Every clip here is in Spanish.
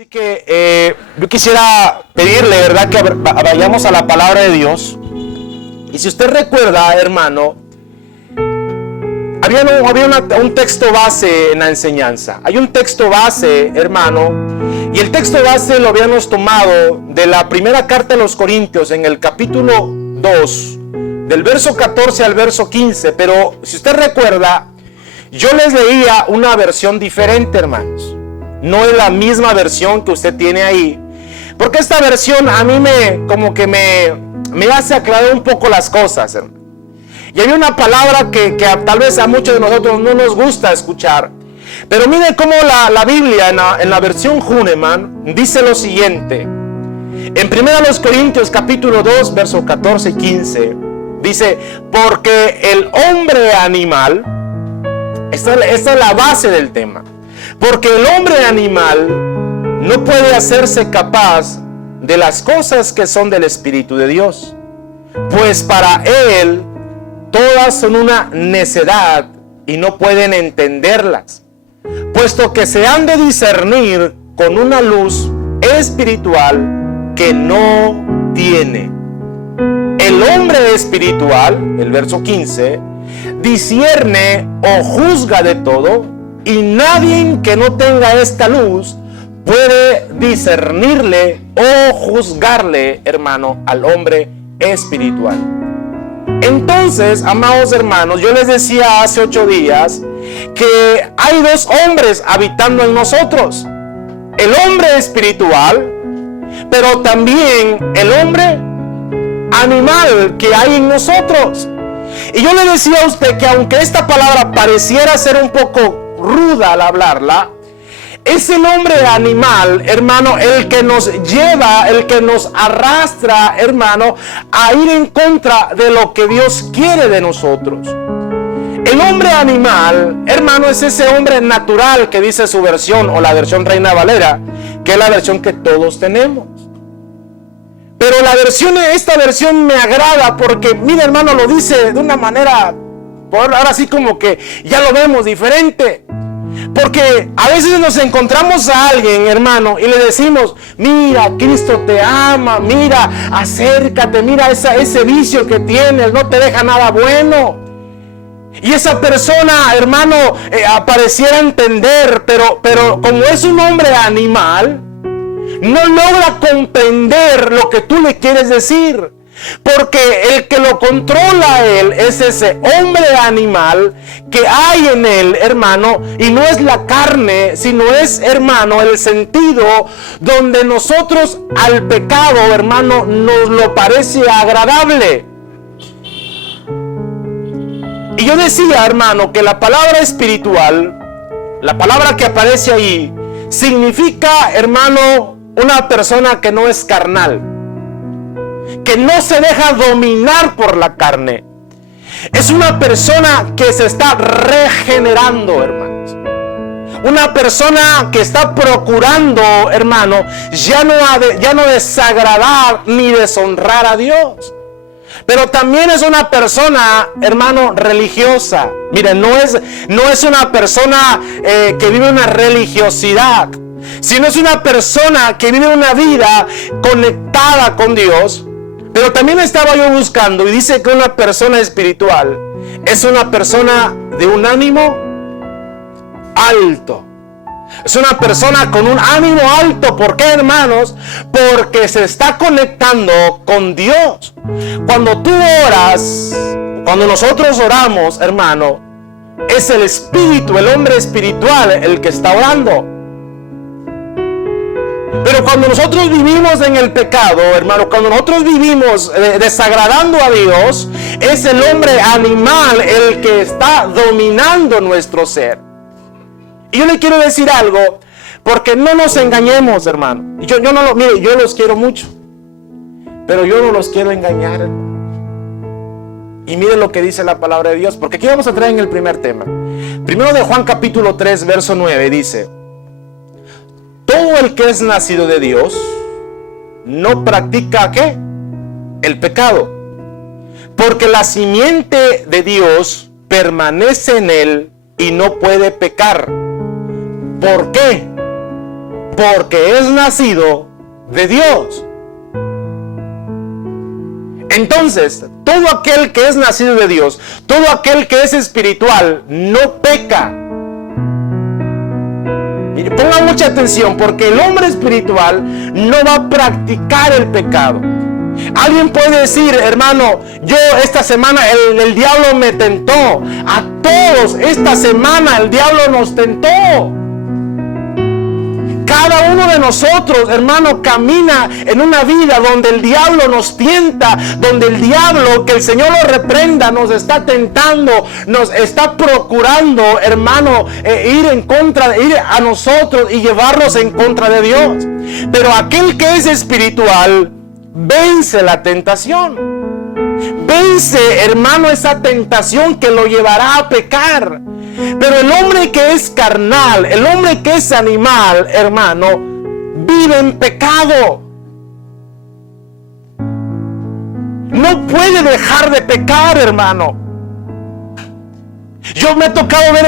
Así que yo quisiera pedirle, ¿verdad?, que vayamos a la palabra de Dios. Y si usted recuerda, hermano, había un texto base en la enseñanza. Hay un texto base, hermano, y el texto base lo habíamos tomado de la primera carta de los Corintios, en el capítulo 2, del verso 14 al verso 15. Pero si usted recuerda, yo les leía una versión diferente, hermanos. No es la misma versión que usted tiene ahí, porque esta versión a mí me hace aclarar un poco las cosas, hermano. Y hay una palabra que tal vez a muchos de nosotros no nos gusta escuchar, pero mire cómo la Biblia en la versión Hünemann dice lo siguiente. En 1 Corintios capítulo 2 versos 14 y 15 dice: porque el hombre animal, esta es la base del tema, porque el hombre animal no puede hacerse capaz de las cosas que son del Espíritu de Dios, pues para él todas son una necedad y no pueden entenderlas, puesto que se han de discernir con una luz espiritual que no tiene. El hombre espiritual, el verso 15, discierne o juzga de todo, y nadie que no tenga esta luz puede discernirle o juzgarle, hermano, al hombre espiritual. Entonces, amados hermanos, yo les decía hace 8 días que hay dos hombres habitando en nosotros: el hombre espiritual, pero también el hombre animal que hay en nosotros. Y yo le decía a usted que aunque esta palabra pareciera ser un poco ruda al hablarla, es el hombre animal, hermano, el que nos lleva, el que nos arrastra, hermano, a ir en contra de lo que Dios quiere de nosotros. El hombre animal, hermano, es ese hombre natural que dice su versión, o la versión Reina Valera, que es la versión que todos tenemos. Pero esta versión me agrada porque, mira, hermano, lo dice de una manera, ahora sí como que ya lo vemos diferente. Porque a veces nos encontramos a alguien, hermano, y le decimos: mira, Cristo te ama, mira, acércate, mira ese vicio que tienes, no te deja nada bueno. Y esa persona, hermano, pareciera entender, pero como es un hombre animal, no logra comprender lo que tú le quieres decir. Porque el que lo controla a él es ese hombre animal que hay en él, hermano, y no es la carne, sino es, hermano, el sentido donde nosotros al pecado, hermano, nos lo parece agradable. Y yo decía, hermano, que la palabra espiritual, la palabra que aparece ahí, significa, hermano, una persona que no es carnal, que no se deja dominar por la carne. Es una persona que se está regenerando, hermanos. Una persona que está procurando, hermano, ya no desagradar ni deshonrar a Dios. Pero también es una persona, hermano, religiosa. Miren, no es una persona que vive una religiosidad, sino es una persona que vive una vida conectada con Dios. Pero también estaba yo buscando, y dice que una persona espiritual es una persona de un ánimo alto. Es una persona con un ánimo alto. ¿Por qué, hermanos? Porque se está conectando con Dios. Cuando tú oras, cuando nosotros oramos, hermano, es el espíritu, el hombre espiritual el que está orando. Pero cuando nosotros vivimos en el pecado, hermano, cuando nosotros vivimos desagradando a Dios, es el hombre animal el que está dominando nuestro ser. Y yo le quiero decir algo, porque no nos engañemos, hermano. Mire, yo los quiero mucho, pero yo no los quiero engañar, hermano. Y mire lo que dice la palabra de Dios, porque aquí vamos a entrar en el primer tema. Primero de Juan capítulo 3, verso 9, dice: todo el que es nacido de Dios no practica, ¿qué? El pecado, porque la simiente de Dios permanece en él y no puede pecar. ¿Por qué? porque es nacido de Dios. Entonces, todo aquel que es nacido de Dios, todo aquel que es espiritual, no peca. Y pongan mucha atención, porque el hombre espiritual no va a practicar el pecado. Alguien puede decir, hermano, yo esta semana el diablo me tentó. A todos esta semana el diablo nos tentó. Cada uno de nosotros, hermano, camina en una vida donde el diablo nos tienta, donde el diablo, que el Señor lo reprenda, nos está tentando, nos está procurando, hermano, ir a nosotros y llevarnos en contra de Dios. Pero aquel que es espiritual vence la tentación. Vence, hermano, esa tentación que lo llevará a pecar. Pero el hombre que es carnal, el hombre que es animal, hermano, vive en pecado. No puede dejar de pecar, hermano. Yo me he tocado ver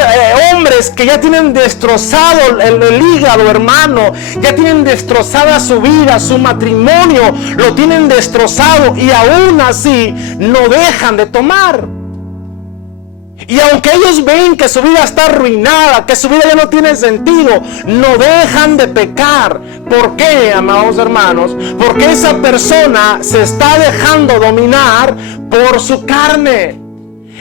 hombres que ya tienen destrozado el hígado, hermano. Ya tienen destrozada su vida, su matrimonio, lo tienen destrozado y aún así no dejan de tomar. Y aunque ellos ven que su vida está arruinada, que su vida ya no tiene sentido, no dejan de pecar. ¿Por qué, amados hermanos? Porque esa persona se está dejando dominar por su carne.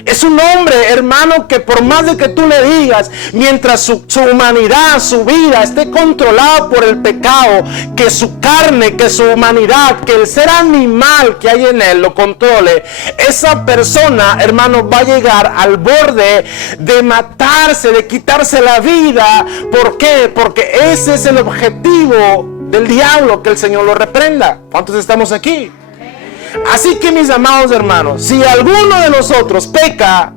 Es un hombre, hermano, que por más de que tú le digas, mientras su humanidad, su vida esté controlada por el pecado, que su carne, que su humanidad, que el ser animal que hay en él lo controle, esa persona, hermano, va a llegar al borde de matarse, de quitarse la vida. ¿Por qué? Porque ese es el objetivo del diablo, que el Señor lo reprenda. ¿Cuántos estamos aquí? Así que, mis amados hermanos, si alguno de nosotros peca,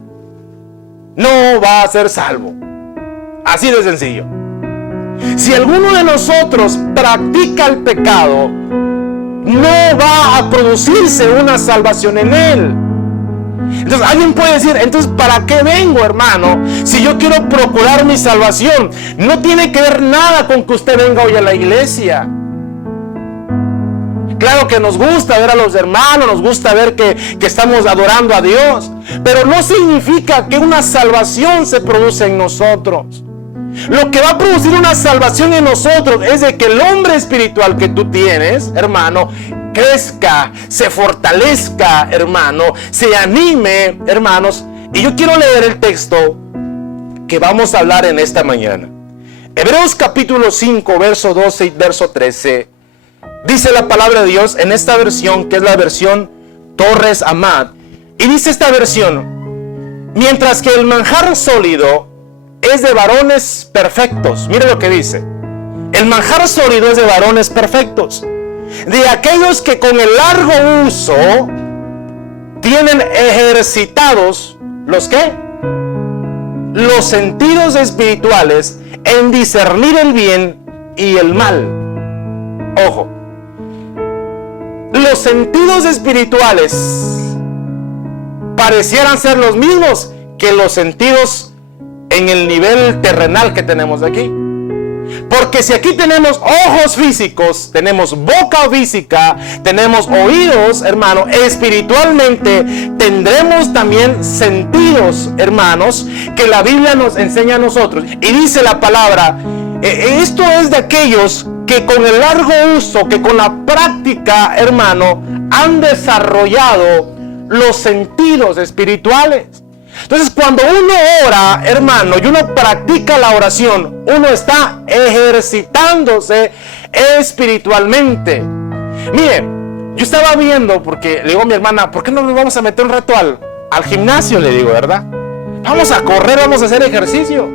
no va a ser salvo. Así de sencillo. Si alguno de nosotros practica el pecado, no va a producirse una salvación en él. Entonces alguien puede decir, entonces ¿para qué vengo, hermano? Si yo quiero procurar mi salvación. No tiene que ver nada con que usted venga hoy a la iglesia. Claro que nos gusta ver a los hermanos, nos gusta ver que estamos adorando a Dios, pero no significa que una salvación se produce en nosotros. Lo que va a producir una salvación en nosotros es de que el hombre espiritual que tú tienes, hermano, crezca, se fortalezca, hermano, se anime, hermanos. Y yo quiero leer el texto que vamos a hablar en esta mañana. Hebreos capítulo 5, verso 12 y verso 13. Dice la palabra de Dios en esta versión, que es la versión Torres Amat. Y dice esta versión: mientras que el manjar sólido es de varones perfectos. Mire lo que dice. El manjar sólido es de varones perfectos, de aquellos que con el largo uso tienen ejercitados ¿los qué? Los sentidos espirituales en discernir el bien y el mal. Ojo. Los sentidos espirituales parecieran ser los mismos que los sentidos en el nivel terrenal que tenemos aquí. Porque si aquí tenemos ojos físicos, tenemos boca física, tenemos oídos, hermano, espiritualmente tendremos también sentidos, hermanos, que la Biblia nos enseña a nosotros. Y dice la palabra, esto es de aquellos que con el largo uso, que con la práctica, hermano, han desarrollado los sentidos espirituales. Entonces, cuando uno ora, hermano, y uno practica la oración, uno está ejercitándose espiritualmente. Mire, yo estaba viendo, porque le digo a mi hermana, ¿por qué no nos vamos a meter un rato al gimnasio? Le digo, ¿verdad? Vamos a correr, vamos a hacer ejercicio.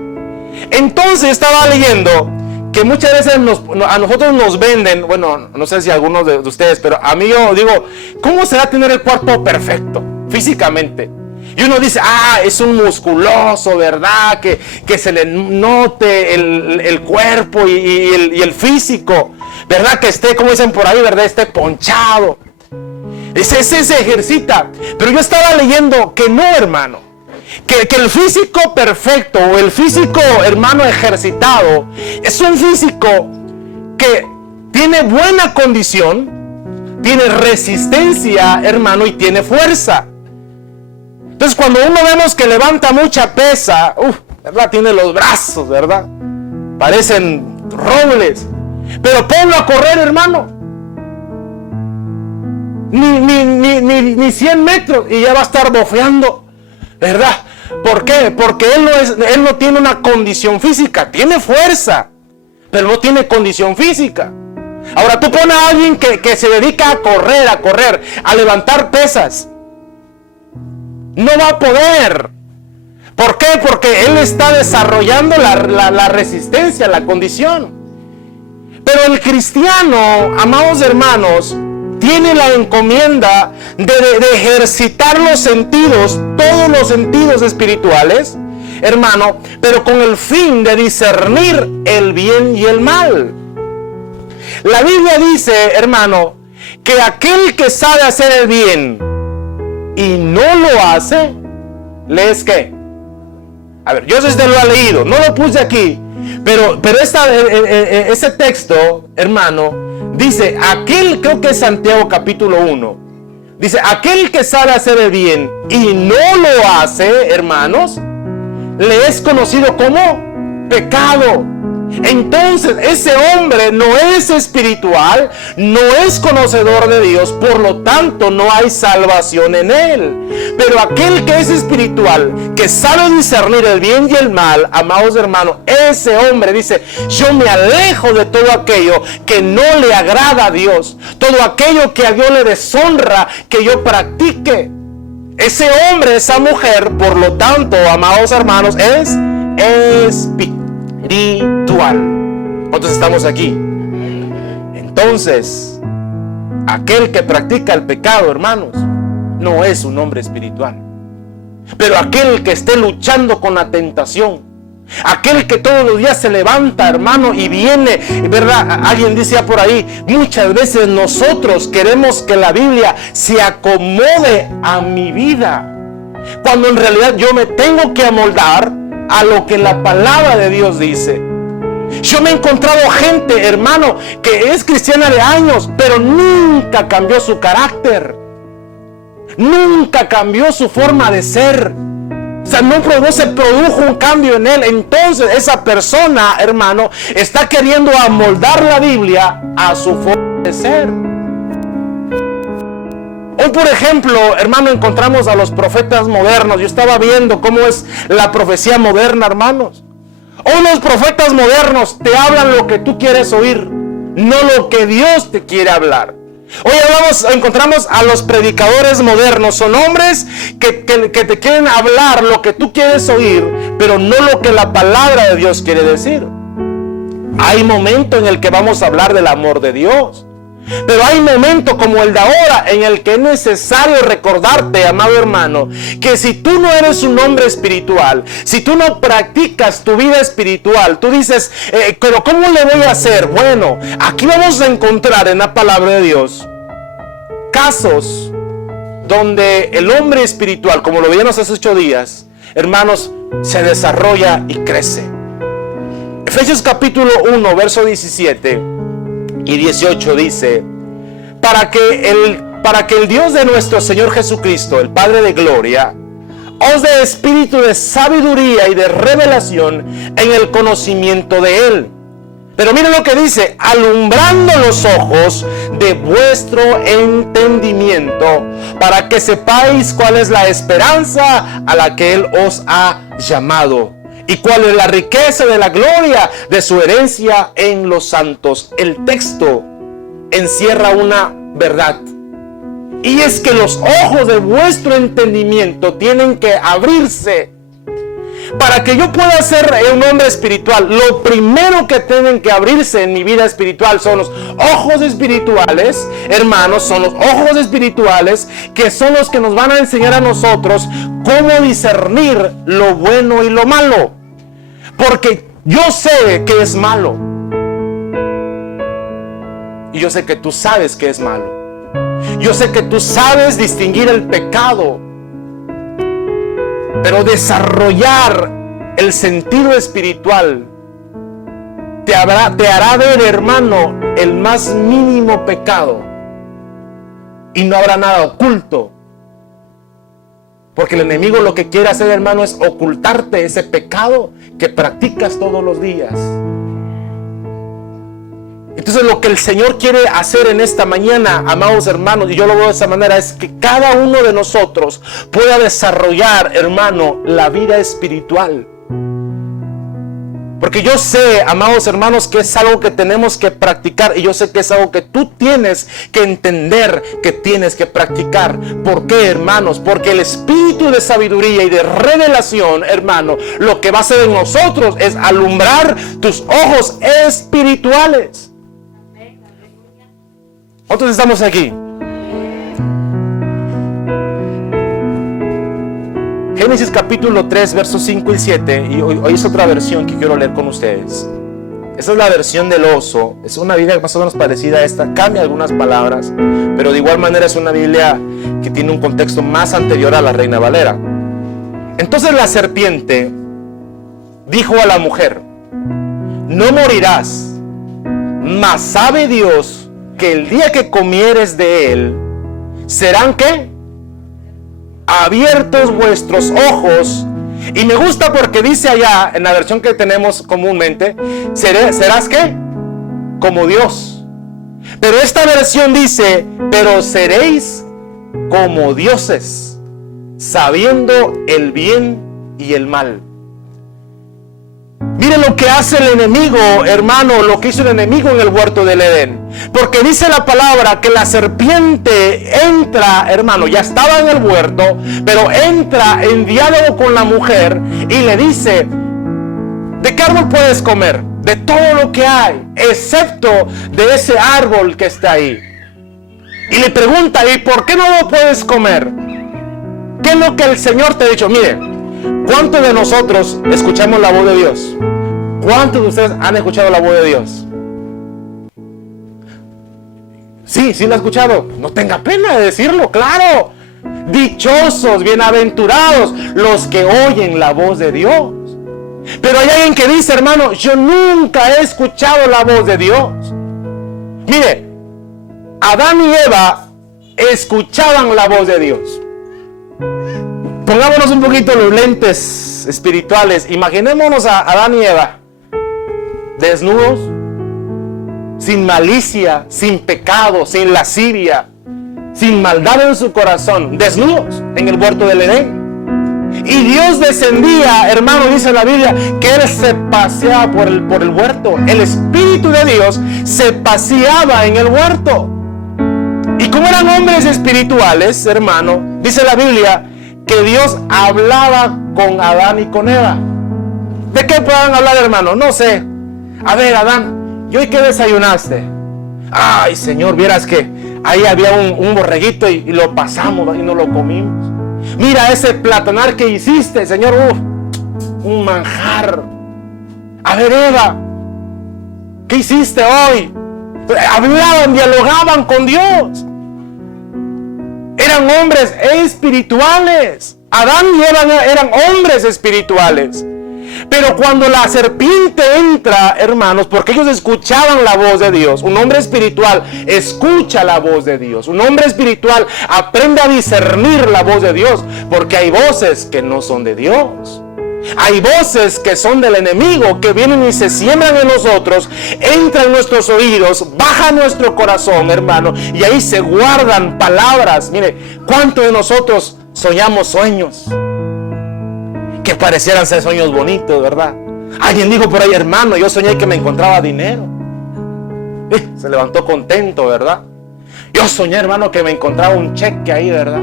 Entonces estaba leyendo que muchas veces a nosotros nos venden, bueno, no sé si algunos de ustedes, pero a mí yo digo, ¿cómo será tener el cuerpo perfecto físicamente? Y uno dice, es un musculoso, ¿verdad? Que se le note el cuerpo y el físico, ¿verdad? Que esté, como dicen por ahí, ¿verdad? Esté ponchado. Ese se ejercita. Pero yo estaba leyendo que no, hermano. Que el físico perfecto o el físico, hermano, ejercitado es un físico que tiene buena condición, tiene resistencia, hermano, y tiene fuerza. Entonces, cuando uno vemos que levanta mucha pesa, ¿verdad? Tiene los brazos, ¿verdad? Parecen robles. Pero ponlo a correr, hermano. Ni 100 metros y ya va a estar bofeando, ¿verdad? ¿Por qué? Porque él no tiene una condición física. Tiene fuerza, pero no tiene condición física. Ahora tú pones a alguien que se dedica a correr, a levantar pesas. No va a poder. ¿Por qué? Porque él está desarrollando la resistencia, la condición. Pero el cristiano, amados hermanos, tiene la encomienda de ejercitar los sentidos, todos los sentidos espirituales, hermano, pero con el fin de discernir el bien y el mal. La Biblia dice, hermano, que aquel que sabe hacer el bien y no lo hace, ¿lees qué? A ver, yo sé si usted lo ha leído, no lo puse aquí, pero ese texto, hermano, dice, creo que es Santiago capítulo 1, dice, aquel que sabe hacer el bien y no lo hace, hermanos, le es conocido como pecado. Entonces ese hombre no es espiritual, no es conocedor de Dios, por lo tanto no hay salvación en él. Pero aquel que es espiritual, que sabe discernir el bien y el mal, amados hermanos, ese hombre dice, yo me alejo de todo aquello que no le agrada a Dios, todo aquello que a Dios le deshonra, que yo practique. Ese hombre, esa mujer, por lo tanto, amados hermanos, es espiritual. ¿Cuántos estamos aquí? Entonces, aquel que practica el pecado, hermanos, no es un hombre espiritual. Pero aquel que esté luchando con la tentación, aquel que todos los días se levanta, hermano, y viene, ¿verdad? Alguien decía por ahí, muchas veces nosotros queremos que la Biblia se acomode a mi vida, cuando en realidad yo me tengo que amoldar a lo que la palabra de Dios dice. Yo me he encontrado gente, hermano, que es cristiana de años, pero nunca cambió su carácter, nunca cambió su forma de ser. O sea, no se produjo un cambio en él. Entonces esa persona, hermano, está queriendo amoldar la Biblia a su forma de ser. Hoy, por ejemplo, hermano, encontramos a los profetas modernos. Yo estaba viendo cómo es la profecía moderna, hermanos. Hoy los profetas modernos te hablan lo que tú quieres oír, no lo que Dios te quiere hablar. Hoy encontramos a los predicadores modernos. Son hombres que te quieren hablar lo que tú quieres oír, pero no lo que la palabra de Dios quiere decir. Hay momento en el que vamos a hablar del amor de Dios, pero hay momentos como el de ahora en el que es necesario recordarte, amado hermano, que si tú no eres un hombre espiritual, si tú no practicas tu vida espiritual, tú dices, pero ¿cómo le voy a hacer? Bueno, aquí vamos a encontrar en la palabra de Dios casos donde el hombre espiritual, como lo vimos hace 8 días, hermanos, se desarrolla y crece. Efesios capítulo 1, verso 17 y 18 dice, para que el Dios de nuestro Señor Jesucristo, el Padre de gloria, os dé espíritu de sabiduría y de revelación en el conocimiento de Él. Pero miren lo que dice, alumbrando los ojos de vuestro entendimiento, para que sepáis cuál es la esperanza a la que Él os ha llamado, y cuál es la riqueza de la gloria de su herencia en los santos. El texto encierra una verdad, y es que los ojos de vuestro entendimiento tienen que abrirse. Para que yo pueda ser un hombre espiritual, lo primero que tienen que abrirse en mi vida espiritual son los ojos espirituales, hermanos, son los ojos espirituales que son los que nos van a enseñar a nosotros cómo discernir lo bueno y lo malo. Porque yo sé que es malo, y yo sé que tú sabes que es malo. Yo sé que tú sabes distinguir el pecado. Pero desarrollar el sentido espiritual te hará ver, hermano, el más mínimo pecado. Y no habrá nada oculto. Porque el enemigo lo que quiere hacer, hermano, es ocultarte ese pecado que practicas todos los días. Entonces lo que el Señor quiere hacer en esta mañana, amados hermanos, y yo lo veo de esa manera, es que cada uno de nosotros pueda desarrollar, hermano, la vida espiritual. Porque yo sé, amados hermanos, que es algo que tenemos que practicar, y yo sé que es algo que tú tienes que entender que tienes que practicar. ¿Por qué, hermanos? Porque el espíritu de sabiduría y de revelación, hermano, lo que va a hacer en nosotros es alumbrar tus ojos espirituales. ¿Cuántos estamos aquí? Génesis capítulo 3, versos 5 y 7, y hoy es otra versión que quiero leer con ustedes. Esa es la versión del oso. Es una Biblia más o menos parecida a esta, cambia algunas palabras, pero de igual manera es una Biblia que tiene un contexto más anterior a la Reina Valera. Entonces la serpiente dijo a la mujer: no morirás, mas sabe Dios que el día que comieres de él, serán ¿qué? Abiertos vuestros ojos. Y me gusta porque dice allá, en la versión que tenemos comúnmente, serás ¿qué? Como Dios. Pero esta versión dice: pero seréis como dioses, sabiendo el bien y el mal. Mire lo que hace el enemigo, hermano, lo que hizo el enemigo en el huerto del Edén. Porque dice la palabra que la serpiente entra, hermano, ya estaba en el huerto, pero entra en diálogo con la mujer y le dice: ¿de qué árbol puedes comer? De todo lo que hay, excepto de ese árbol que está ahí. Y le pregunta: ¿y por qué no lo puedes comer? ¿Qué es lo que el Señor te ha dicho? Mire, ¿cuántos de nosotros escuchamos la voz de Dios? ¿Cuántos de ustedes han escuchado la voz de Dios? Sí, sí lo ha escuchado. No tenga pena de decirlo, claro. Dichosos, bienaventurados los que oyen la voz de Dios. Pero hay alguien que dice: hermano, yo nunca he escuchado la voz de Dios. Mire, Adán y Eva escuchaban la voz de Dios. Pongámonos un poquito los lentes espirituales. Imaginémonos a Adán y Eva desnudos, sin malicia, sin pecado, sin lascivia, sin maldad en su corazón, desnudos en el huerto del Edén. Y Dios descendía, hermano, dice la Biblia, que Él se paseaba por el huerto. El Espíritu de Dios se paseaba en el huerto. Y como eran hombres espirituales, hermano, dice la Biblia que Dios hablaba con Adán y con Eva. ¿De qué puedan hablar, hermano? No sé. A ver, Adán, ¿y hoy qué desayunaste? Ay, Señor, vieras que ahí había un borreguito y lo pasamos y no lo comimos. Mira ese platanar que hiciste, Señor, un manjar. A ver, Eva, ¿qué hiciste hoy? Hablaban, dialogaban con Dios. Eran hombres espirituales. Adán y Eva eran hombres espirituales. Pero cuando la serpiente entra, hermanos, porque ellos escuchaban la voz de Dios. Un hombre espiritual escucha la voz de Dios. Un hombre espiritual aprende a discernir la voz de Dios. Porque hay voces que no son de Dios. Hay voces que son del enemigo, que vienen y se siembran en nosotros, entran en nuestros oídos, bajan nuestro corazón, hermano, y ahí se guardan palabras. Mire, ¿cuántos de nosotros soñamos sueños que parecieran ser sueños bonitos, verdad? Alguien dijo por ahí: hermano, yo soñé que me encontraba dinero. Se levantó contento, ¿verdad? Yo soñé, hermano, que me encontraba un cheque ahí, ¿verdad?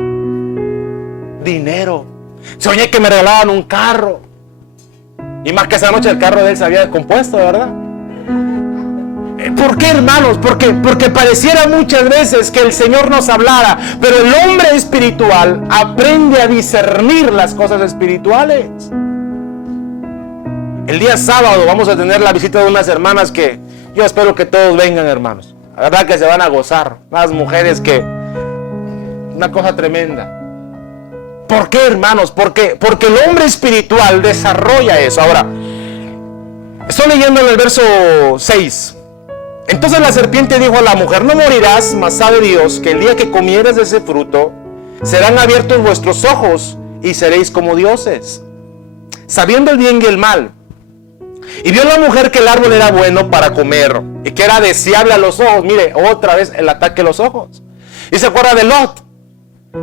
Dinero. Soñé que me regalaban un carro. Y más que esa noche el carro de él se había descompuesto, ¿verdad? ¿Por qué, hermanos? Porque pareciera muchas veces que el Señor nos hablara, pero el hombre espiritual aprende a discernir las cosas espirituales. El día sábado vamos a tener la visita de unas hermanas que yo espero que todos vengan, hermanos. La verdad que se van a gozar. Unas mujeres que... una cosa tremenda. ¿Por qué, hermanos? Porque el hombre espiritual desarrolla eso. Ahora, Estoy leyendo en el verso 6. Entonces la serpiente dijo a la mujer: no morirás, mas sabe Dios que el día que comieres de ese fruto, serán abiertos vuestros ojos y seréis como dioses, sabiendo el bien y el mal. Y vio la mujer que el árbol era bueno para comer y que era deseable a los ojos. Mire, otra vez el ataque a los ojos. Y se acuerda de Lot.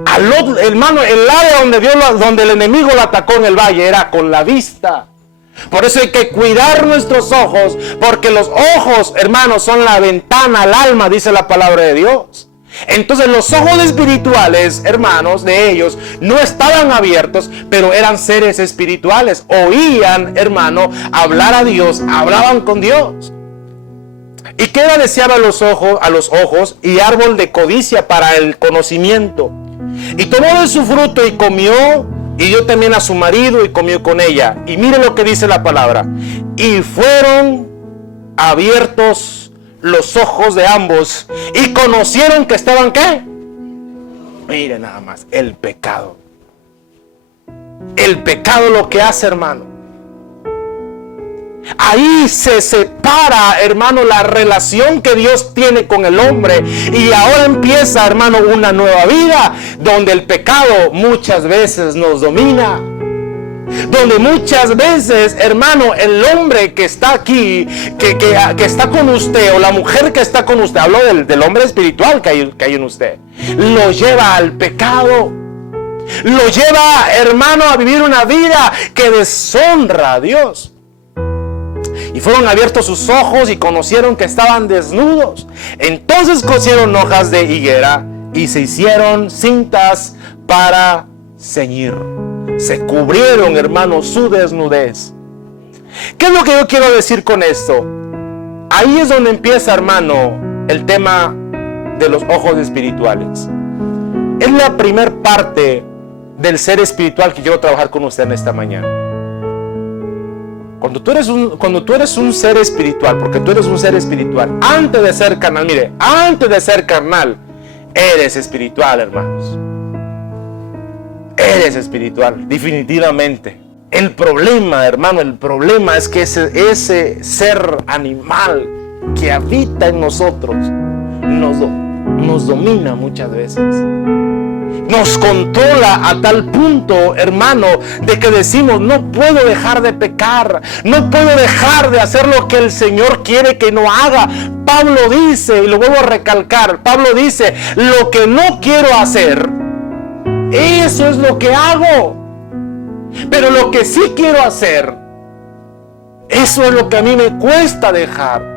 A Lot, hermano, el área donde el enemigo lo atacó en el valle era con la vista. Por eso hay que cuidar nuestros ojos, porque los ojos, hermanos, son la ventana al alma, dice la palabra de Dios. Entonces los ojos espirituales, hermanos, de ellos no estaban abiertos, pero eran seres espirituales. Oían, hermano, hablar a Dios, hablaban con Dios. ¿Y qué era deseable a los ojos y árbol de codicia para el conocimiento? Y tomó de su fruto y comió, y dio también a su marido y comió con ella. Y mire lo que dice la palabra: y fueron abiertos los ojos de ambos y conocieron que estaban ¿qué? Mire nada más, el pecado. El pecado lo que hace, hermano. Ahí se separa, hermano, la relación que Dios tiene con el hombre. Y ahora empieza, hermano, una nueva vida donde el pecado muchas veces nos domina. Donde muchas veces, hermano, el hombre que está aquí, que está con usted, o la mujer que está con usted, hablo del hombre espiritual que hay en usted, lo lleva al pecado. Lo lleva, hermano, a vivir una vida que deshonra a Dios. Y fueron abiertos sus ojos y conocieron que estaban desnudos. Entonces cosieron hojas de higuera y se hicieron cintas para ceñir. Se cubrieron, hermanos, su desnudez. ¿Qué es lo que yo quiero decir con esto? Ahí es donde empieza, hermano, el tema de los ojos espirituales. Es la primer parte del ser espiritual que quiero trabajar con usted en esta mañana. Cuando tú eres un ser espiritual, porque tú eres un ser espiritual, antes de ser carnal, mire, antes de ser carnal, eres espiritual, hermanos. Eres espiritual, definitivamente. El problema, hermano, el problema es que ese ser animal que habita en nosotros nos domina muchas veces. Nos controla a tal punto, hermano, de que decimos: no puedo dejar de pecar, no puedo dejar de hacer lo que el Señor quiere que no haga. Pablo dice, y lo vuelvo a recalcar, Pablo dice: lo que no quiero hacer, eso es lo que hago. Pero lo que sí quiero hacer, eso es lo que a mí me cuesta dejar.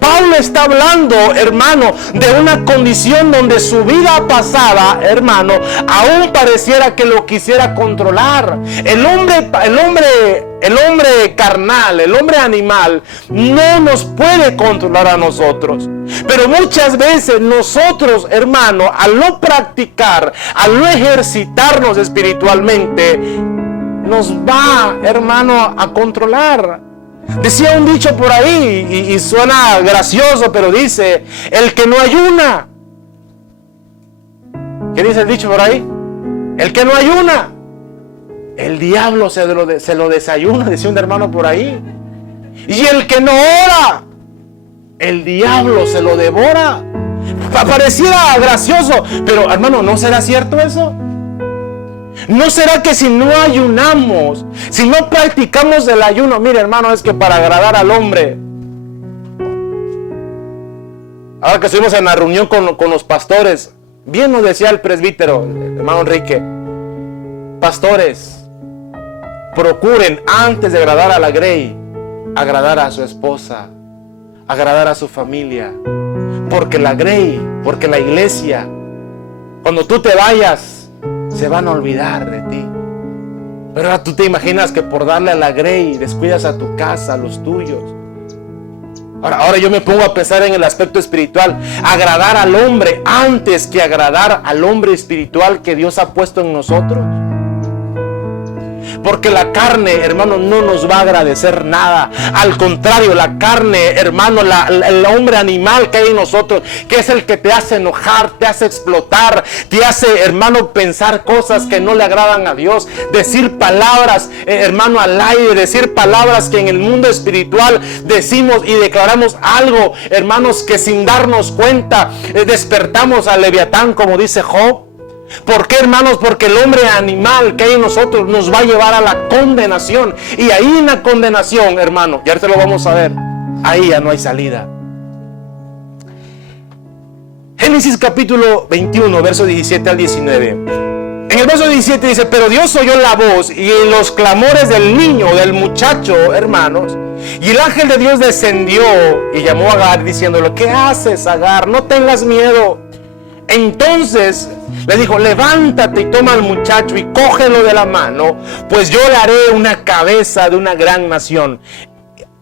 Pablo está hablando, hermano, de una condición donde su vida pasada, hermano, aún pareciera que lo quisiera controlar. El hombre carnal, el hombre animal, no nos puede controlar a nosotros. Pero muchas veces nosotros, hermano, al no practicar, al no ejercitarnos espiritualmente, nos va, hermano, a controlar. Decía un dicho por ahí y suena gracioso, pero dice: el que no ayuna. ¿Qué dice el dicho por ahí? El que no ayuna, el diablo se lo desayuna, decía un hermano por ahí. Y el que no ora, el diablo se lo devora. Pareciera gracioso, pero hermano, ¿no será cierto eso? ¿No será que si no ayunamos, si no practicamos el ayuno? Mire, hermano, es que para agradar al hombre. Ahora que estuvimos en la reunión con los pastores, bien nos decía el presbítero, el hermano Enrique: pastores, procuren antes de agradar a la grey, agradar a su esposa, agradar a su familia. Porque la grey, porque la iglesia, cuando tú te vayas, se van a olvidar de ti. Pero ahora tú te imaginas que por darle a la grey descuidas a tu casa, a los tuyos. Ahora yo me pongo a pensar en el aspecto espiritual. Agradar al hombre antes que agradar al hombre espiritual que Dios ha puesto en nosotros. Porque la carne, hermano, no nos va a agradecer nada. Al contrario, la carne, hermano, el hombre animal que hay en nosotros, que es el que te hace enojar, te hace explotar, te hace, hermano, pensar cosas que no le agradan a Dios, decir palabras, hermano, al aire, decir palabras que en el mundo espiritual decimos y declaramos algo, hermanos, que sin darnos cuenta despertamos al Leviatán, como dice Job. ¿Por qué, hermanos? Porque el hombre animal que hay en nosotros nos va a llevar a la condenación. Y ahí en la condenación, hermano, y ahorita lo vamos a ver, ahí ya no hay salida. Génesis capítulo 21, verso 17 al 19. En el verso 17 dice: pero Dios oyó la voz y los clamores del niño, del muchacho, hermanos. Y el ángel de Dios descendió y llamó a Agar diciéndole: ¿qué haces, Agar? No tengas miedo. Entonces le dijo: levántate y toma al muchacho y cógelo de la mano, pues yo le haré una cabeza de una gran nación.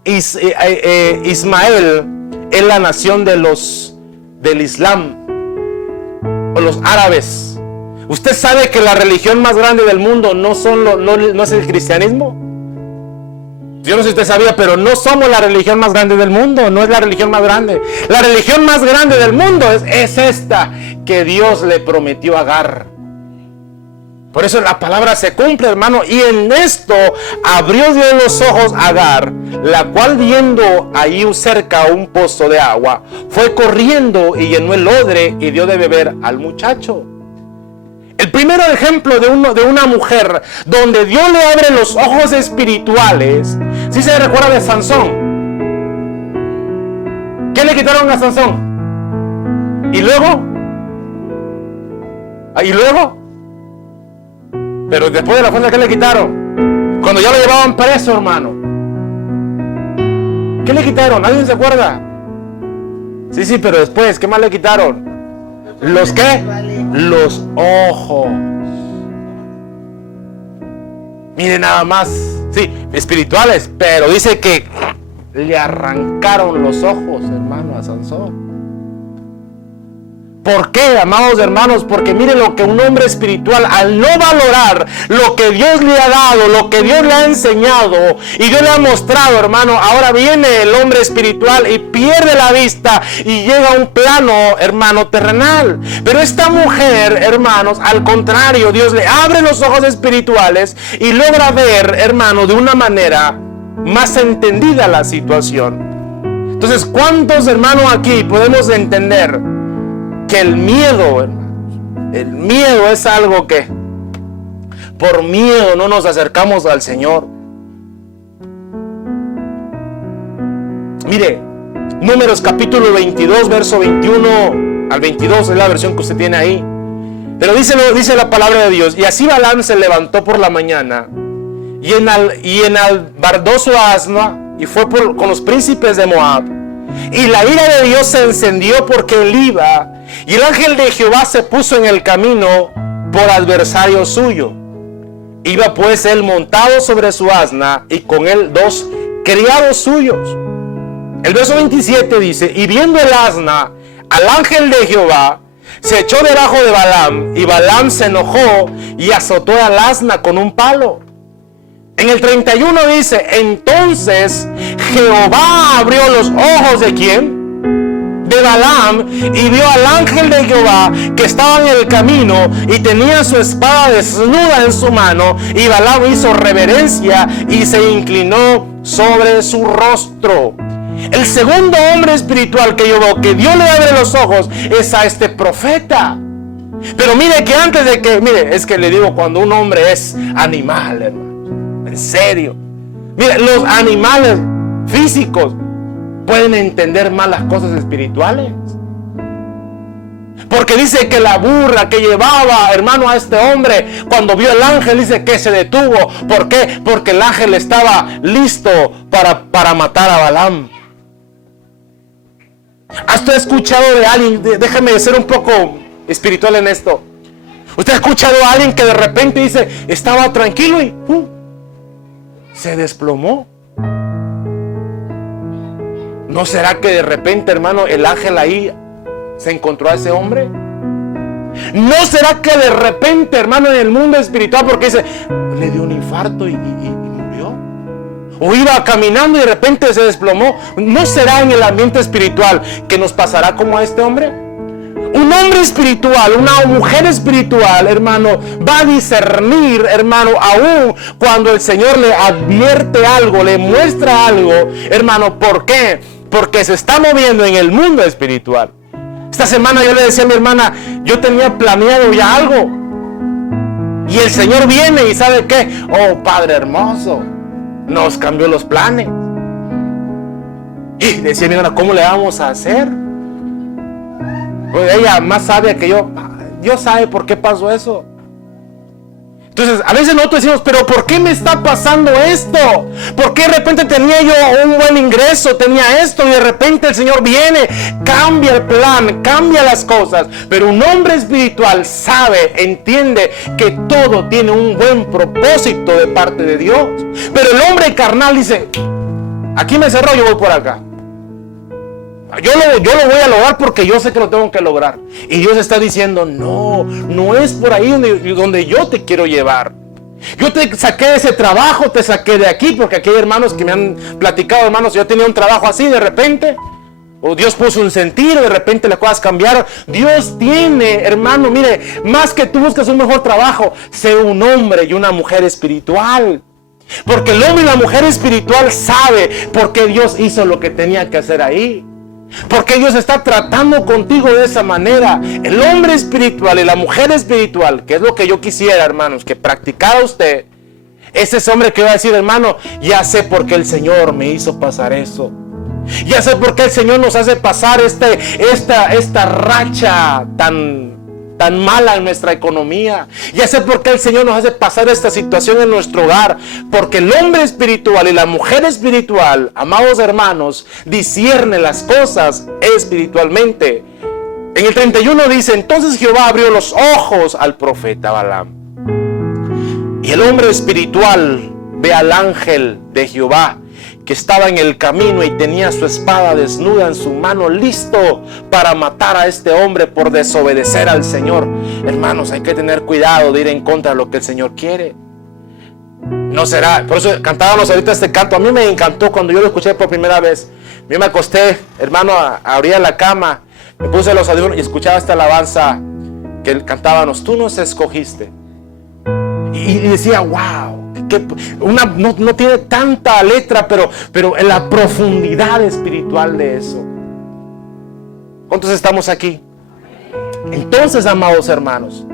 Ismael es la nación del Islam o los árabes. Usted sabe que la religión más grande del mundo no es el cristianismo. Yo no sé si usted sabía, pero no somos la religión más grande del mundo. No es la religión más grande. La religión más grande del mundo es esta que Dios le prometió a Agar. Por eso la palabra se cumple, hermano. Y en esto abrió Dios los ojos a Agar, la cual, viendo ahí cerca un pozo de agua, fue corriendo y llenó el odre y dio de beber al muchacho. El primer ejemplo de una mujer donde Dios le abre los ojos espirituales. ¿Sí se recuerda de Sansón? ¿Qué le quitaron a Sansón? ¿Y luego? ¿Y luego? Pero después de la fuerza, ¿qué le quitaron? Cuando ya lo llevaban preso, hermano. ¿Qué le quitaron? ¿Alguien se acuerda? Sí, pero después, ¿qué más le quitaron? ¿Los qué? Los ojos. Mire nada más. Sí, espirituales, pero dice que le arrancaron los ojos, hermano, a Sansón. ¿Por qué, amados hermanos? Porque mire lo que un hombre espiritual, al no valorar lo que Dios le ha dado, lo que Dios le ha enseñado y Dios le ha mostrado, hermano, ahora viene el hombre espiritual y pierde la vista y llega a un plano, hermano, terrenal. Pero esta mujer, hermanos, al contrario, Dios le abre los ojos espirituales y logra ver, hermano, de una manera más entendida la situación. Entonces, ¿cuántos, hermanos, aquí podemos entender que el miedo, hermanos, el miedo es algo que por miedo no nos acercamos al Señor? Mire, Números capítulo 22, verso 21 al 22 es la versión que usted tiene ahí. Pero dice la palabra de Dios: y así Balaam se levantó por la mañana y enalbardó su asna y fue con los príncipes de Moab. Y la ira de Dios se encendió porque él iba, y el ángel de Jehová se puso en el camino por adversario suyo. Iba pues él montado sobre su asna y con él 2 criados suyos. El verso 27 dice: y viendo el asna al ángel de Jehová, se echó debajo de Balaam, y Balaam se enojó y azotó al asna con un palo. En el 31 dice: entonces Jehová abrió los ojos ¿de quién? De Balaam, y vio al ángel de Jehová que estaba en el camino y tenía su espada desnuda en su mano, y Balaam hizo reverencia y se inclinó sobre su rostro. El segundo hombre espiritual que yo veo que Dios le abre los ojos es a este profeta. Pero mire que antes de que, mire, es que le digo, cuando un hombre es animal, hermano, en serio, mire, los animales físicos pueden entender más las cosas espirituales. Porque dice que la burra que llevaba, hermano, a este hombre, cuando vio el ángel, dice que se detuvo. ¿Por qué? Porque el ángel estaba listo para matar a Balaam. ¿Has escuchado de alguien? Déjame ser un poco espiritual en esto. ¿Usted ha escuchado a alguien que de repente dice, estaba tranquilo y se desplomó? ¿No será que de repente, hermano, el ángel ahí se encontró a ese hombre? ¿No será que de repente, hermano, en el mundo espiritual, porque dice, le dio un infarto y murió? O iba caminando y de repente se desplomó. ¿No será en el ambiente espiritual que nos pasará como a este hombre? Un hombre espiritual, una mujer espiritual, hermano, va a discernir, hermano, aún cuando el Señor le advierte algo, le muestra algo, hermano. ¿Por qué? Porque se está moviendo en el mundo espiritual. Esta semana yo le decía a mi hermana, yo tenía planeado ya algo. Y el Señor viene y ¿sabe qué? Oh, Padre hermoso, nos cambió los planes. Y decía mi hermana, ¿cómo le vamos a hacer? Pues ella más sabia que yo, Dios sabe por qué pasó eso. Entonces, a veces nosotros decimos, pero ¿por qué me está pasando esto? ¿Por qué de repente tenía yo un buen ingreso, tenía esto y de repente el Señor viene, cambia el plan, cambia las cosas? Pero un hombre espiritual sabe, entiende que todo tiene un buen propósito de parte de Dios. Pero el hombre carnal dice, aquí me cerró, yo voy por acá. Yo lo voy a lograr porque yo sé que lo tengo que lograr. Y Dios está diciendo, no es por ahí donde yo te quiero llevar. Yo te saqué de ese trabajo, te saqué de aquí, porque aquí hay hermanos que me han platicado, hermanos, yo tenía un trabajo así de repente, o Dios puso un sentido, de repente las cosas cambiaron. Dios tiene, hermano, mire, más que tú buscas un mejor trabajo, sé un hombre y una mujer espiritual. Porque el hombre y la mujer espiritual sabe por qué Dios hizo lo que tenía que hacer ahí. Porque Dios está tratando contigo de esa manera. El hombre espiritual y la mujer espiritual, que es lo que yo quisiera, hermanos, que practicara usted. Ese es hombre que va a decir, hermano, ya sé por qué el Señor me hizo pasar eso. Ya sé por qué el Señor nos hace pasar esta racha tan mala en nuestra economía. Ya sé por qué el Señor nos hace pasar esta situación en nuestro hogar. Porque el hombre espiritual y la mujer espiritual, amados hermanos, discierne las cosas espiritualmente. En el 31 dice, entonces Jehová abrió los ojos al profeta Balaam. Y el hombre espiritual ve al ángel de Jehová que estaba en el camino y tenía su espada desnuda en su mano, listo para matar a este hombre por desobedecer al Señor. Hermanos, hay que tener cuidado de ir en contra de lo que el Señor quiere. No será, por eso cantábamos ahorita este canto. A mí me encantó cuando yo lo escuché por primera vez. Yo me acosté, hermano, a orilla de la cama, me puse los audífonos y escuchaba esta alabanza que cantábamos, tú nos escogiste. Y decía, wow, que no tiene tanta letra, pero en la profundidad espiritual de eso. ¿Cuántos estamos aquí? Entonces, amados hermanos,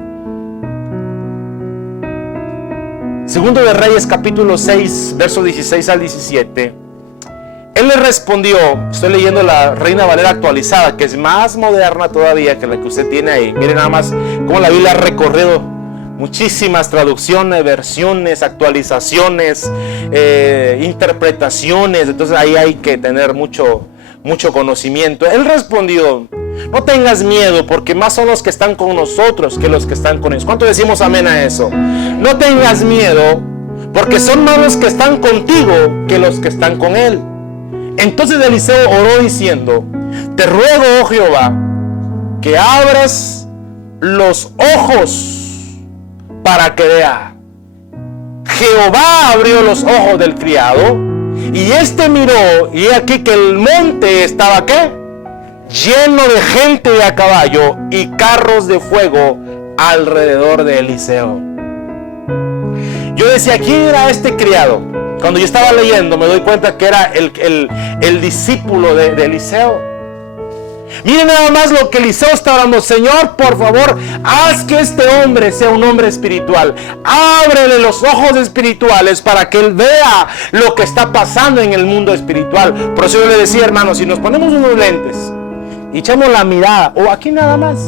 Segundo de Reyes capítulo 6, versos 16 al 17. Él le respondió, estoy leyendo la Reina Valera actualizada, que es más moderna todavía que la que usted tiene ahí. Miren nada más cómo la Biblia ha recorrido muchísimas traducciones, versiones, actualizaciones, interpretaciones. Entonces ahí hay que tener mucho conocimiento. Él respondió, no tengas miedo, porque más son los que están con nosotros que los que están con ellos. ¿Cuánto decimos amén a eso? No tengas miedo, porque son más los que están contigo que los que están con él. Entonces Eliseo oró diciendo, te ruego, oh Jehová, que abras los ojos para que vea. Jehová abrió los ojos del criado, y éste miró, y he aquí que el monte estaba ¿qué? Lleno de gente de a caballo y carros de fuego alrededor de Eliseo. Yo decía, ¿quién era este criado? Cuando yo estaba leyendo me doy cuenta que era el discípulo de Eliseo. Miren nada más lo que Eliseo está hablando. Señor, por favor, haz que este hombre sea un hombre espiritual. Ábrele los ojos espirituales para que él vea lo que está pasando en el mundo espiritual. Por eso yo le decía, hermano, si nos ponemos unos lentes y echamos la mirada, o aquí nada más.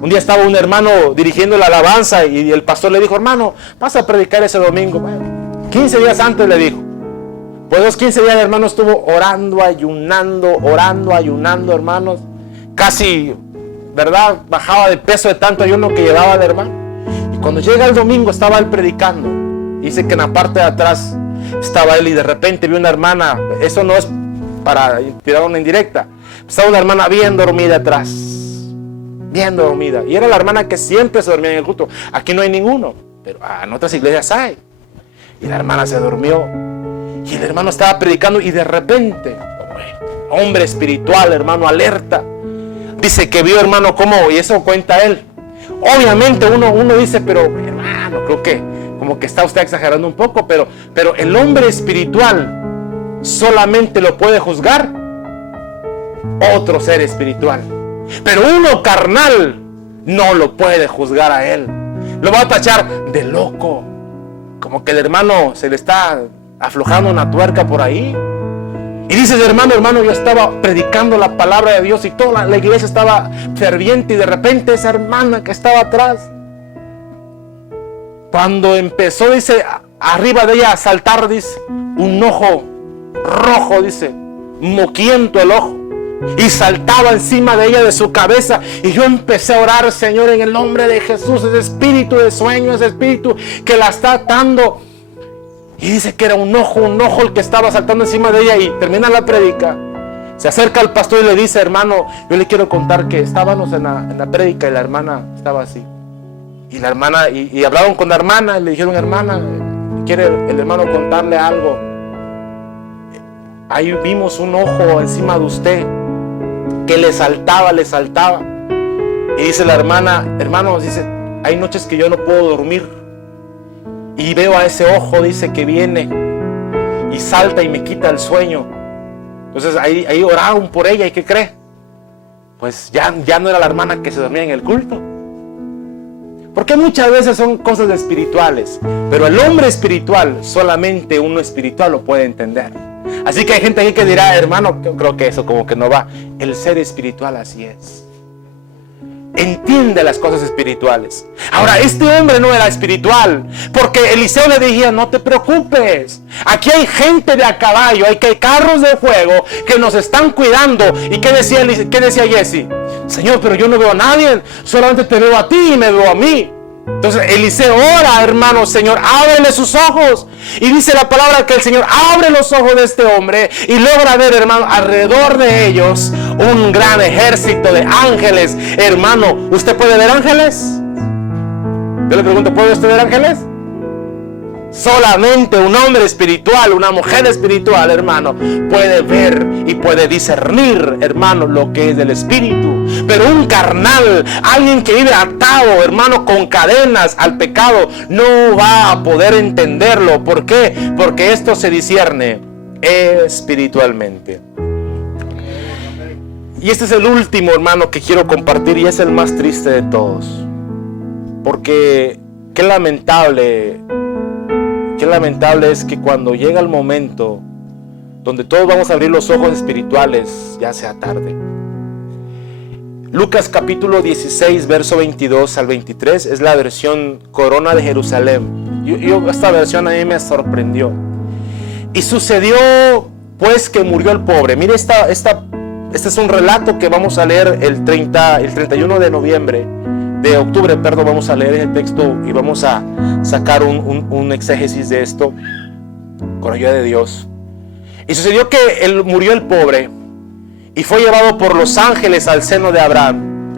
Un día estaba un hermano dirigiendo la alabanza y el pastor le dijo, hermano, vas a predicar ese domingo. Bueno, 15 días antes le dijo. Pues los 15 días el hermano estuvo orando, ayunando, hermanos. Casi, ¿verdad? Bajaba de peso de tanto ayuno que llevaba el hermano. Y cuando llega el domingo estaba él predicando. Dice que en la parte de atrás estaba él y de repente vio una hermana. Eso no es para tirar una indirecta. Estaba una hermana bien dormida atrás. bien dormida. Y era la hermana que siempre se dormía en el culto. Aquí no hay ninguno, pero en otras iglesias hay. Y la hermana se durmió. Y el hermano estaba predicando y de repente, hombre espiritual, hermano, alerta. Dice que vio, hermano, cómo, y eso cuenta él. Obviamente uno dice, pero hermano, creo que como que está usted exagerando un poco, pero el hombre espiritual solamente lo puede juzgar otro ser espiritual. Pero uno carnal no lo puede juzgar a él. Lo va a tachar de loco. Como que el hermano se le está aflojando una tuerca por ahí. Y dices, hermano, yo estaba predicando la palabra de Dios y toda la iglesia estaba ferviente y de repente esa hermana que estaba atrás, cuando empezó, dice, arriba de ella a saltar, dice, un ojo rojo, dice, moquiento el ojo, y saltaba encima de ella, de su cabeza, y yo empecé a orar, Señor, en el nombre de Jesús, ese espíritu de sueño, ese espíritu que la está atando. Y dice que era un ojo el que estaba saltando encima de ella. Y termina la prédica. Se acerca al pastor y le dice, hermano, yo le quiero contar que estábamos en la prédica y la hermana estaba así. Y la hermana, y hablaron con la hermana y le dijeron, hermana, ¿quiere el hermano contarle algo? Ahí vimos un ojo encima de usted que le saltaba. Y dice la hermana, hermano, dice, hay noches que yo no puedo dormir. Y veo a ese ojo, dice, que viene y salta y me quita el sueño. Entonces ahí oraron por ella. ¿Y qué cree? Pues ya no era la hermana que se dormía en el culto. Porque muchas veces son cosas espirituales. Pero el hombre espiritual, solamente uno espiritual lo puede entender. Así que hay gente aquí que dirá, hermano, creo que eso como que no va. El ser espiritual así es. Entiende las cosas espirituales. Ahora, este hombre no era espiritual, porque Eliseo le decía, no te preocupes, aquí hay gente de a caballo, hay carros de fuego que nos están cuidando. ¿Y qué decía Giezi? Señor, pero yo no veo a nadie, solamente te veo a ti y me veo a mí. Entonces Eliseo ora, hermano, Señor, ábrele sus ojos. Y dice la palabra que el Señor abre los ojos de este hombre y logra ver, hermano, alrededor de ellos un gran ejército de ángeles. Hermano, ¿usted puede ver ángeles? Yo le pregunto, ¿puede usted ver ángeles? Solamente un hombre espiritual, una mujer espiritual, hermano, puede ver y puede discernir, hermano, lo que es del espíritu. Pero un carnal, alguien que vive atado, hermano, con cadenas al pecado, no va a poder entenderlo. ¿Por qué? Porque esto se discierne espiritualmente. Y este es el último, hermano, que quiero compartir, y es el más triste de todos. Porque qué lamentable es que cuando llega el momento donde todos vamos a abrir los ojos espirituales, ya sea tarde. Lucas capítulo 16, verso 22 al 23, es la versión Corona de Jerusalén. Esta versión a mí me sorprendió. Y sucedió pues que murió el pobre. Mire, este es un relato que vamos a leer el 31 de octubre, vamos a leer el texto y vamos a sacar un exégesis de esto con ayuda de Dios. Y sucedió que murió el pobre y fue llevado por los ángeles al seno de Abraham.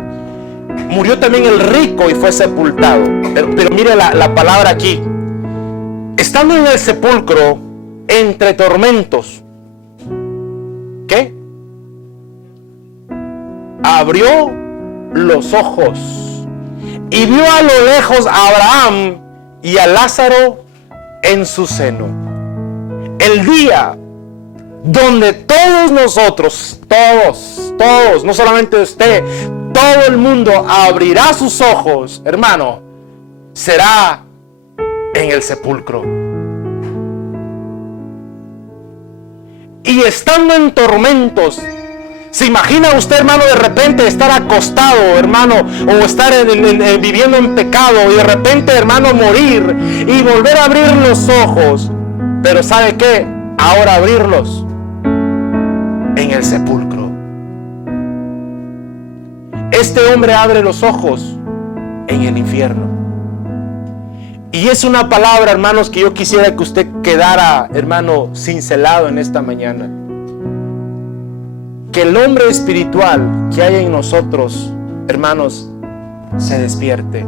Murió también el rico y fue sepultado. Pero mire la palabra aquí. Estando en el sepulcro, entre tormentos, ¿qué? Abrió los ojos y vio a lo lejos a Abraham y a Lázaro en su seno. El día donde todos nosotros, todos, no solamente usted, todo el mundo abrirá sus ojos, hermano, será en el sepulcro. Y estando en tormentos, ¿se imagina usted, hermano, de repente estar acostado, hermano, o estar viviendo en pecado y de repente, hermano, morir y volver a abrir los ojos? Pero ¿sabe qué? Ahora abrirlos en el sepulcro. Este hombre abre los ojos en el infierno. Y es una palabra, hermanos, que yo quisiera que usted quedara, hermano, cincelado en esta mañana. Que el hombre espiritual que hay en nosotros hermanos, se despierte.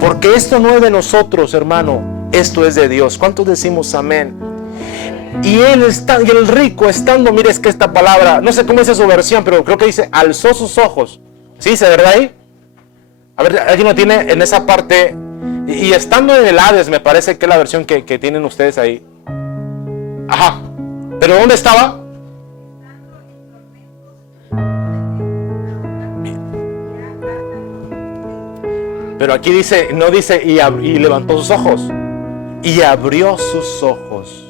Porque esto no es de nosotros, hermano, esto es de Dios. ¿Cuántos decimos amén? Y el rico estando, mire, es que esta palabra, no sé cómo dice su versión, pero creo que dice, alzó sus ojos. ¿Sí dice, verdad ahí? A ver, alguien lo tiene en esa parte. Y estando en el Hades, me parece que es la versión que tienen ustedes ahí. Ajá. ¿Pero dónde estaba? Pero aquí dice, no dice y levantó sus ojos. Y abrió sus ojos.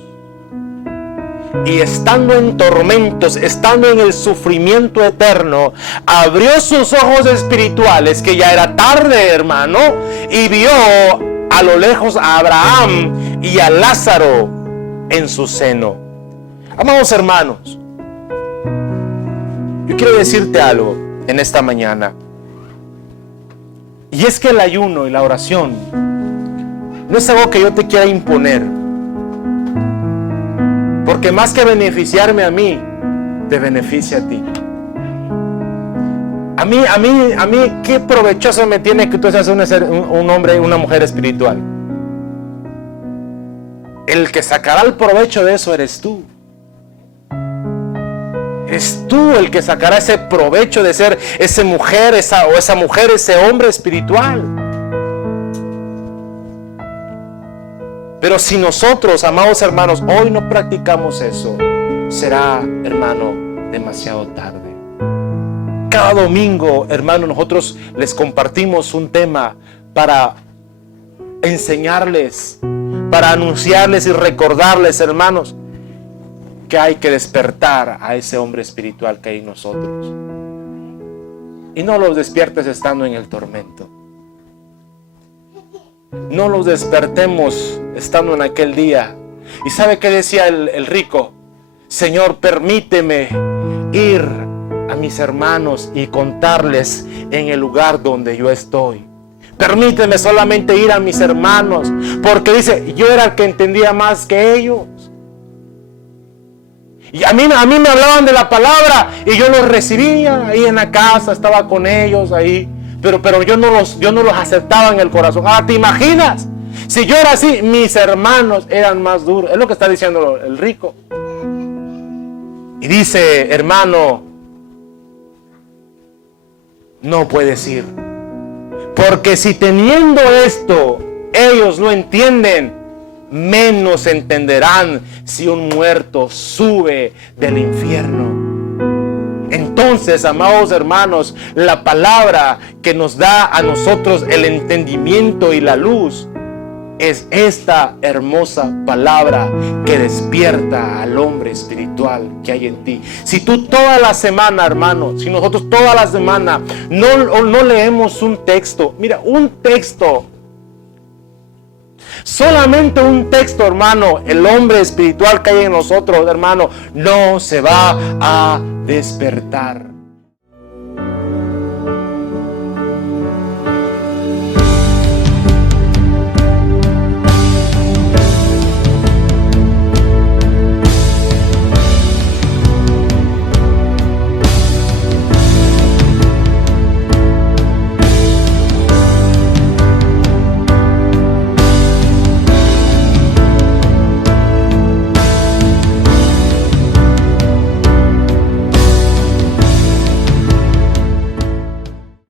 Y estando en tormentos, estando en el sufrimiento eterno, abrió sus ojos espirituales, que ya era tarde, hermano, y vio a lo lejos a Abraham y a Lázaro en su seno. Amados hermanos, yo quiero decirte algo en esta mañana. Y es que el ayuno y la oración no es algo que yo te quiera imponer. Porque más que beneficiarme a mí, te beneficia a ti. A mí, qué provechoso me tiene que tú seas un hombre y una mujer espiritual. El que sacará el provecho de eso eres tú. Eres tú el que sacará ese provecho de ser esa mujer, ese hombre espiritual. Pero si nosotros, amados hermanos, hoy no practicamos eso, será, hermano, demasiado tarde. Cada domingo, hermano, nosotros les compartimos un tema para enseñarles, para anunciarles y recordarles, hermanos, que hay que despertar a ese hombre espiritual que hay en nosotros. Y no los despiertes estando en el tormento. No los despertemos estando en aquel día. ¿Y sabe qué decía el rico? Señor, permíteme ir a mis hermanos y contarles en el lugar donde yo estoy. Permíteme solamente ir a mis hermanos, porque dice, yo era el que entendía más que ellos. Y a mí me hablaban de la palabra y yo los recibía ahí en la casa, estaba con ellos ahí, pero yo no los aceptaba en el corazón. ¿Te imaginas? Si yo era así, mis hermanos eran más duros. Es lo que está diciendo el rico. Y dice, hermano, no puedes ir. Porque si teniendo esto, ellos no entienden, menos entenderán si un muerto sube del infierno. Entonces, amados hermanos, la palabra que nos da a nosotros el entendimiento y la luz es esta hermosa palabra que despierta al hombre espiritual que hay en ti. Si tú toda la semana, hermano, si nosotros toda la semana no leemos un texto, mira, un texto, solamente un texto, hermano, el hombre espiritual que hay en nosotros, hermano, no se va a despertar.